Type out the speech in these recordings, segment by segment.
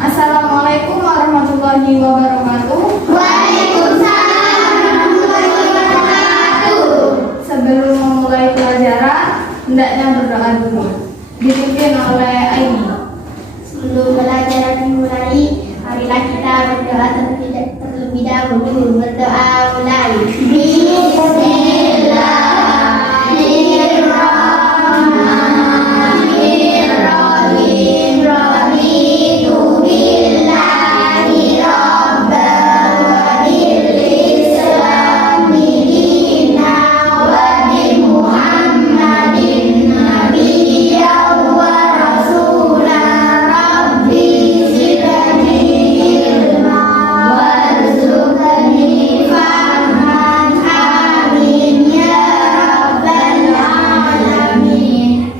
Assalamualaikum warahmatullahi wabarakatuh. Waalaikumsalam warahmatullahi wabarakatuh. Sebelum memulai pelajaran, hendaknya berdoa dulu. Dipimpin oleh Aini. Sebelum pelajaran dimulai, marilah kita berdoa terlebih dahulu. Berdoa mulai. Bismillahirrahmanirrahim. Raditu billahi rabban wa bil islami dinan wa bi Muhammadin nabiyyan wa rasulan. Rabbi zidni ilma warzuqni fahman. Amin ya rabbal alamin.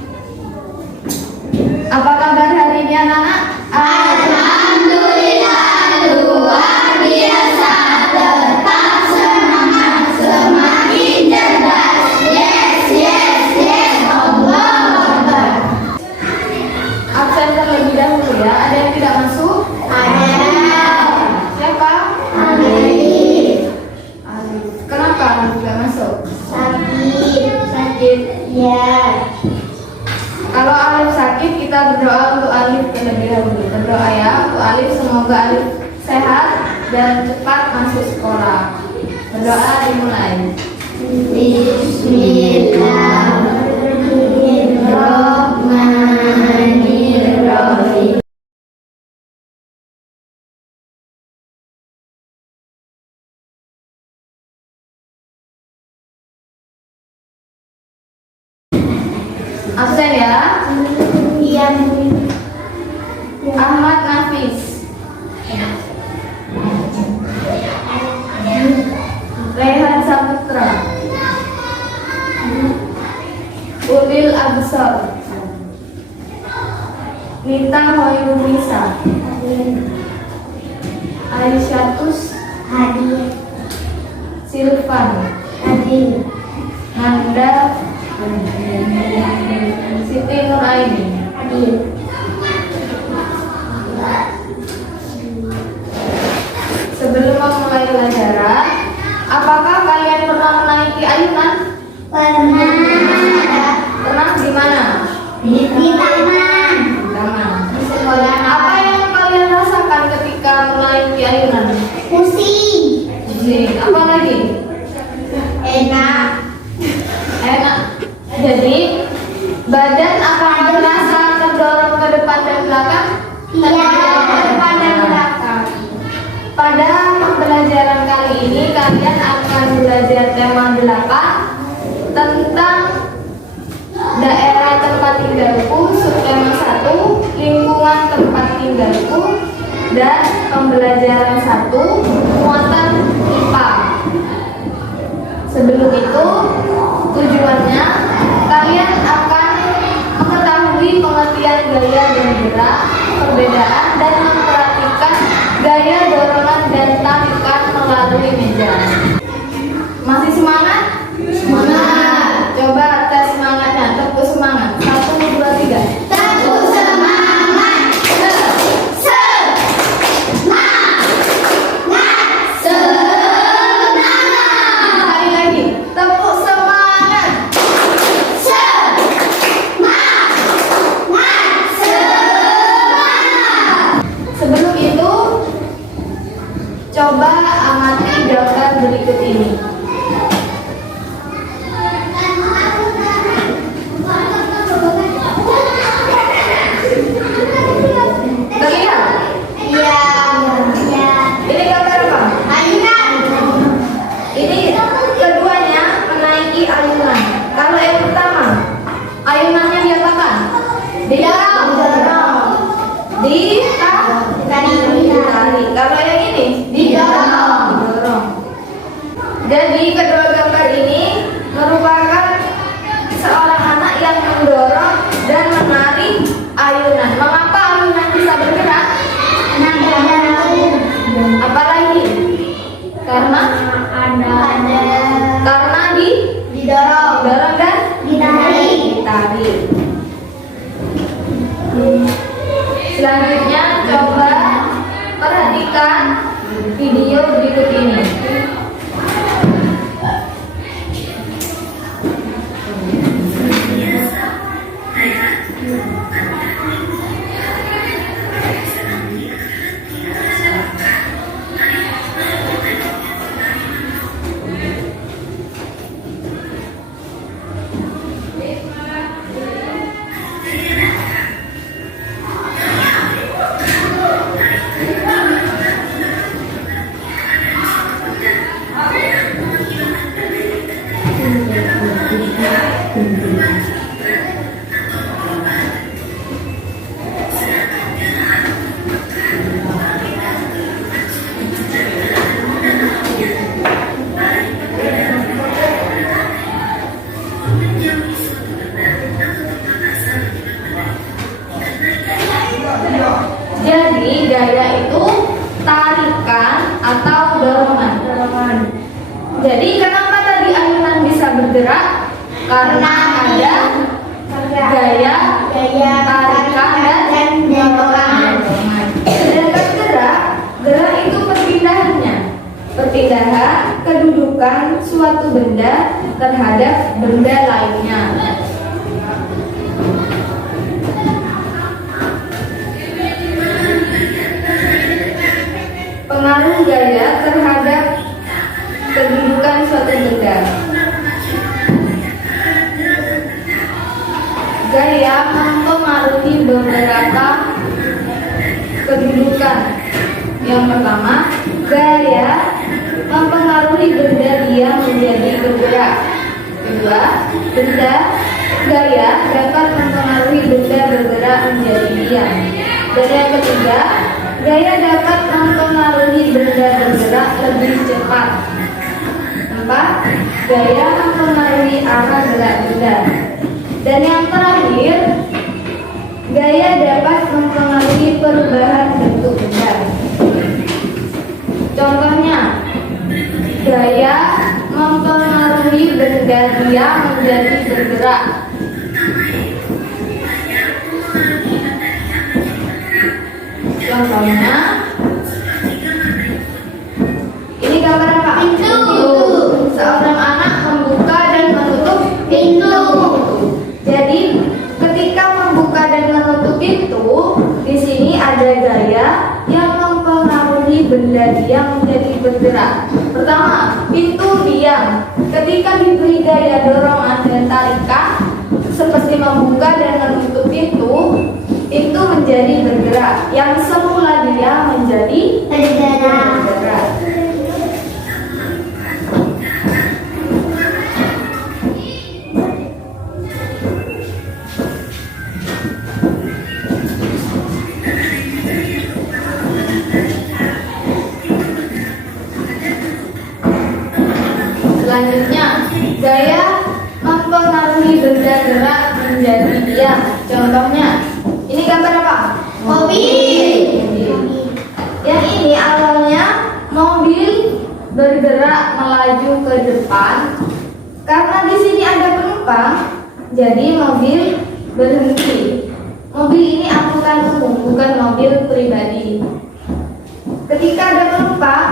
Apa kabar hari ini anak-anak? Alhamdulillah, luar biasa, tetap semangat, semakin cerdas. Yes, yes, yes, Allahu Akbar. Absen terlebih dahulu ya. Ada yang tidak masuk? Ada. Siapa? Alif. Alif. Kenapa tidak masuk? Sakit, ya. Kalau Alif sakit, kita berdoa untuk Alif terlebih dahulu. Berdoa ya untuk Alif, semoga Alif sehat dan cepat masuk sekolah. Berdoa dimulai. Bismillahirrahmanirrahim. Absen ya. Iya. Ahmad Nafis, Rehan Saputra, Udil Absar, Nita Hoirunisa, Aisyatus Hadir. Silvan, Hadir. Nanda, Siti Nuraini. Hadir. Sebelum memulai pelajaran, apakah kalian pernah menaiki ayunan? Pernah. Pernah di mana? Di taman. Di taman. Di sekolah. Apa yang kalian rasakan ketika menaiki ayunan? Pusing. Apa lagi? Enak. Enak. Jadi badan akan terasa terdorong ke depan dan belakang. Iya, ke depan dan belakang. Pada pembelajaran kali ini kalian akan belajar tema 8 tentang daerah tempat tinggalku, subtema 1 lingkungan tempat tinggalku, dan pembelajaran 1 muatan IPA. Sebelum itu, tujuannya kalian akan mengetahui pengertian gaya dan gerak, perbedaan, dan memperhatikan gaya dorongan dan tarikan melalui meja. Masih semangat? Semangat. Coba tes semangatnya, tepuk semangat. 1, 2, 3. Tepuk semangat. Sekali lagi, tepuk semangat. Sebelum itu, coba amati gambar berikut ini. Terlihat? Iya. Ini gambar apa? Ayunan. Ini keduanya menaiki ayunan. Kalau yang pertama, ayunannya diapakan? Didorong. Ditarik. Kalau yang ini didorong. Jadi kedua gambar ini merupakan seorang anak yang mendorong dan menarik ayunan. Mengapa ayunan bisa bergerak? Apalagi? Karena Ada. karena didorong Didorong. dan Ditarik. ditarik. video berikut ini. Jadi gaya itu tarikan atau dorongan. Jadi kenapa tadi ayunan bisa bergerak? Karena ada gaya tarikan dan dorongan. Sedangkan gerak itu perpindahannya. Perpindahan kedudukan suatu benda terhadap benda lainnya. Pengaruh gaya terhadap kedudukan suatu benda. Gaya mempengaruhi beberapa kedudukan. Yang pertama, gaya mempengaruhi benda diam menjadi bergerak. Kedua, gaya dapat mempengaruhi benda bergerak menjadi diam. Dan yang ketiga, gaya dapat mempengaruhi benda bergerak lebih cepat. 4. Gaya mempengaruhi arah gerak benda. Dan yang terakhir, gaya dapat mempengaruhi perubahan bentuk benda. Contohnya, gaya mempengaruhi benda diam menjadi bergerak. Contohnya, ini gambar apa? Pintu. Seorang anak membuka dan menutup Pintu. Jadi, ketika membuka dan menutup pintu, di sini ada gaya yang mempengaruhi benda diam menjadi bergerak. Pertama, pintu diam. Ketika diberi gaya dorongan dan tarikan, seperti membuka dan menutup pintu, pintu menjadi bergerak. Yang semula diam menjadi bergerak. Selanjutnya, gaya mempengaruhi benda gerak menjadi diam. Contohnya, ini gambar apa? Mobil. Yang ini awalnya mobil bergerak melaju ke depan. Karena di sini ada penumpang, jadi mobil berhenti. Mobil ini angkutan umum, bukan mobil pribadi. Ketika ada penumpang,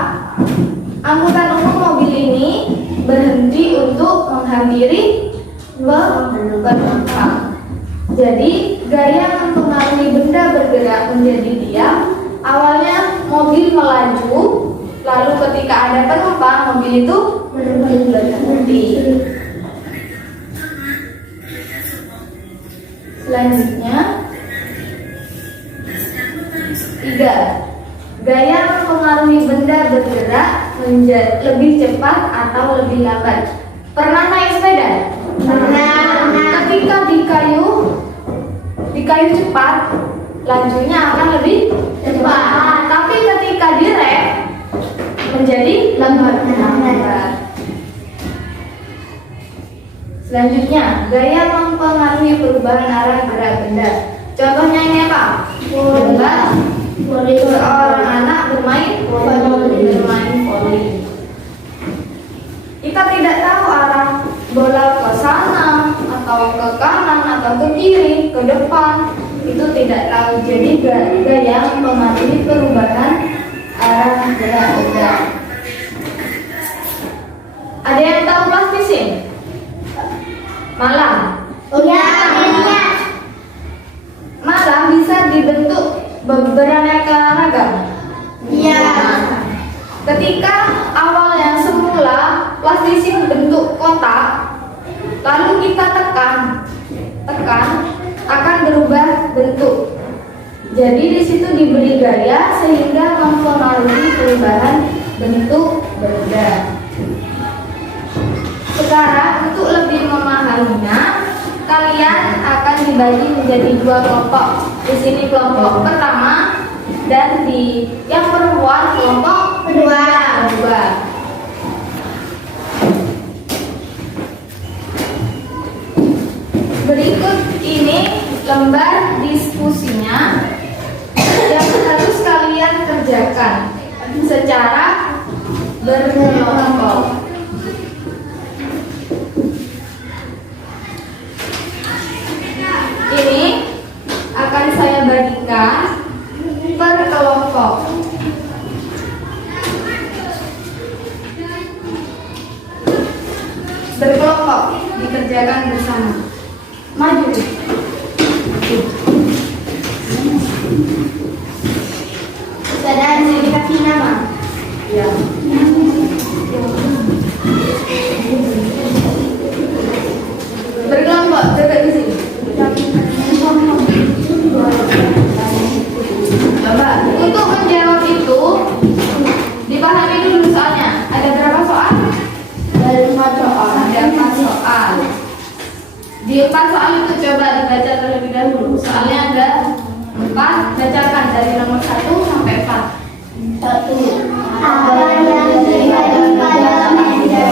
angkutan umum mobil ini berhenti untuk menghampiri penumpang. Jadi gaya mempengaruhi benda bergerak menjadi diam. Awalnya mobil melaju, lalu ketika ada penumpang, mobil itu berhenti. Selanjutnya, 3. Gaya mempengaruhi benda bergerak menjadi lebih cepat atau lebih lambat. Pernah naik sepeda? Pernah. Ketika di kayu cepat, lajunya akan lebih cepat. Tapi ketika direm, menjadi lambat. Selanjutnya, gaya mempengaruhi perubahan arah gerak benda. Contohnya ini apa? Bola. Seorang anak bermain voli. Kita tidak tahu arah bola ke sana atau ke kanan atau ke kiri, ke depan, itu tidak tahu. Jadi gaya mempengaruhi perubahan arah gerak benda. Ada yang tahu plastisin? Malam. Iya. Malam bisa dibentuk beraneka ragam. Iya. Ketika awalnya semula plastisin bentuk kotak, lalu kita tekan akan berubah bentuk. Jadi di situ diberi gaya sehingga mempengaruhi perubahan bentuk benda. Sekarang untuk lebih memahaminya, kalian akan dibagi menjadi dua kelompok. Di sini kelompok pertama dan di yang perempuan kelompok kedua. Berikut ini lembar diskusinya yang harus kalian kerjakan secara berkelompok. Ini akan saya bagikan per kelompok. Berkelompok dikerjakan bersama. Maju. Saudara saya dikasih nama. Ya. Berkelompok duduk di sini. Coba untuk menjawab itu dipahami dulu soalnya. Ada berapa soal? Ada 4 soal. Ada 4 soal. Di 4 soal itu coba dibaca terlebih dahulu. Soalnya ada 4, bacakan dari nomor 1 sampai 4. 1. Apa yang terjadi pada meja?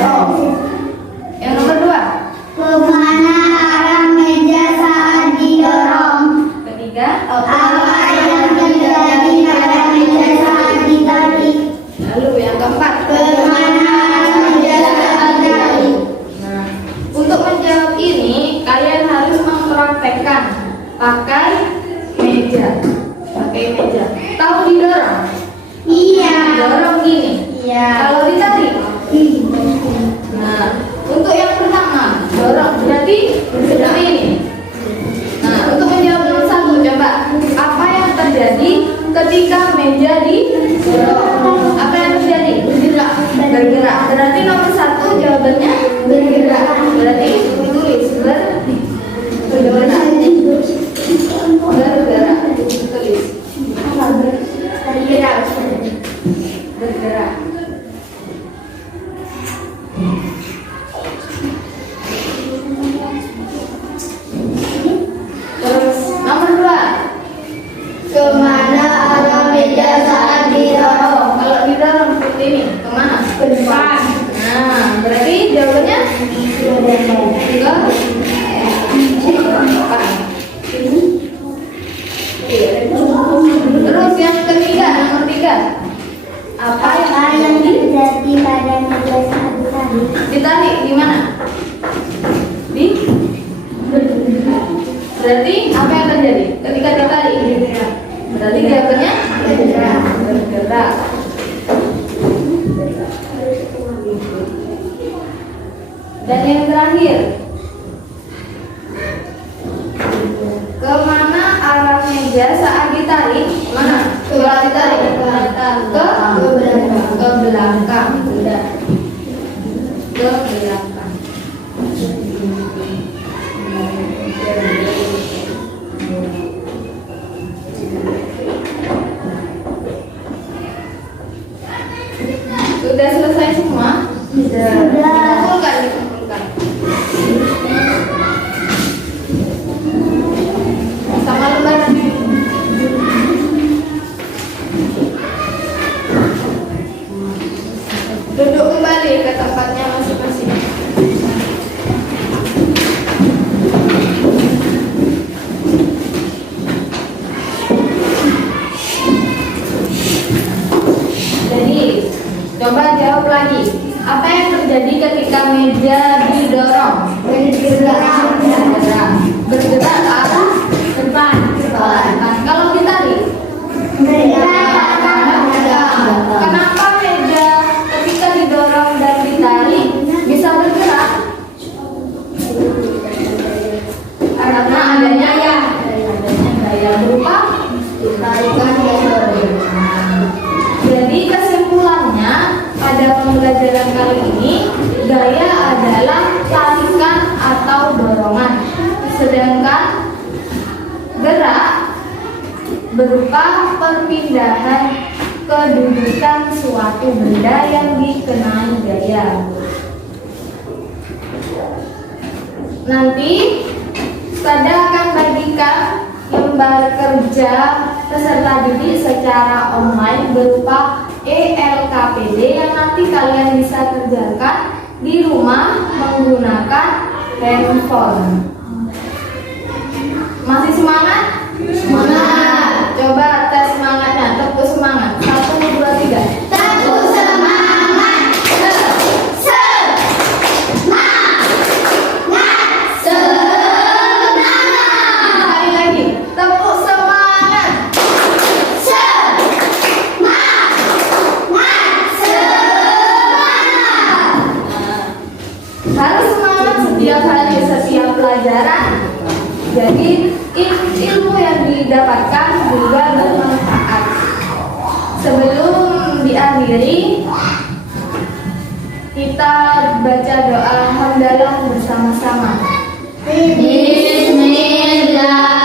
Yang nomor 2. Kemana arah meja saat didorong? Ketiga. Apa yang terjadi pada meja saat ditarik? Lalu yang keempat. Kemana arah meja saat ditarik? Nah, untuk menjawab ini kalian harus mempraktekkan pakai meja. Tahu didorong? Iya. Didorong gini. Iya. Kalau ditarik. Nah, untuk yang pertama, dorong berarti seperti ini. Nah, untuk menjawab nomor 1, coba apa yang terjadi ketika meja didorong? Apa yang terjadi? Bergerak. Berarti nomor 1 jawabannya bergerak. Berarti ditulis bergerak. Bergerak. Tulis. Bergerak. Terus nomor 2. Kemana arah meja saat didorong? Kalau didorong seperti ini, kemana? Ke depan. Nah, berarti jawabannya ke depan. Terus yang ketiga, nomor 3. Apa yang terjadi pada meja saat ditarik? ditarik di mana? Di berarti apa yang terjadi ketika ditarik? Berarti jawabannya bergerak. Dan yang terakhir, kemana arah meja saat ditarik? Mana? Kalau ditarik ke belakang. Ke belakang. Sudah selesai semua? Sudah. Dikumpulkan. Sama lembaran. Duduk kembali ke tempatnya masing-masing. Jadi, coba jawab lagi. Apa yang terjadi ketika meja didorong? Bergerak. Bergerak ke arah depan. Kalau ditarik? Kenapa meja ketika didorong dan ditarik pembelajaran kali ini, gaya adalah tarikan atau dorongan, sedangkan gerak berupa perpindahan kedudukan suatu benda yang dikenai gaya. Nanti Pada akan bagikan lembar kerja peserta didik secara online berupa ELKPD yang nanti kalian bisa kerjakan di rumah menggunakan handphone. Masih semangat? Semangat. Coba tes semangatnya, tepuk semangat. 1, 2, 3. Tepuk semangat. Sekali lagi, tepuk semangat. Harus semangat setiap hari, setiap pelajaran. Jadi ilmu yang didapatkan juga bermanfaat. Sebelum diakhiri, kita baca doa hamdalah bersama-sama. Bismillah.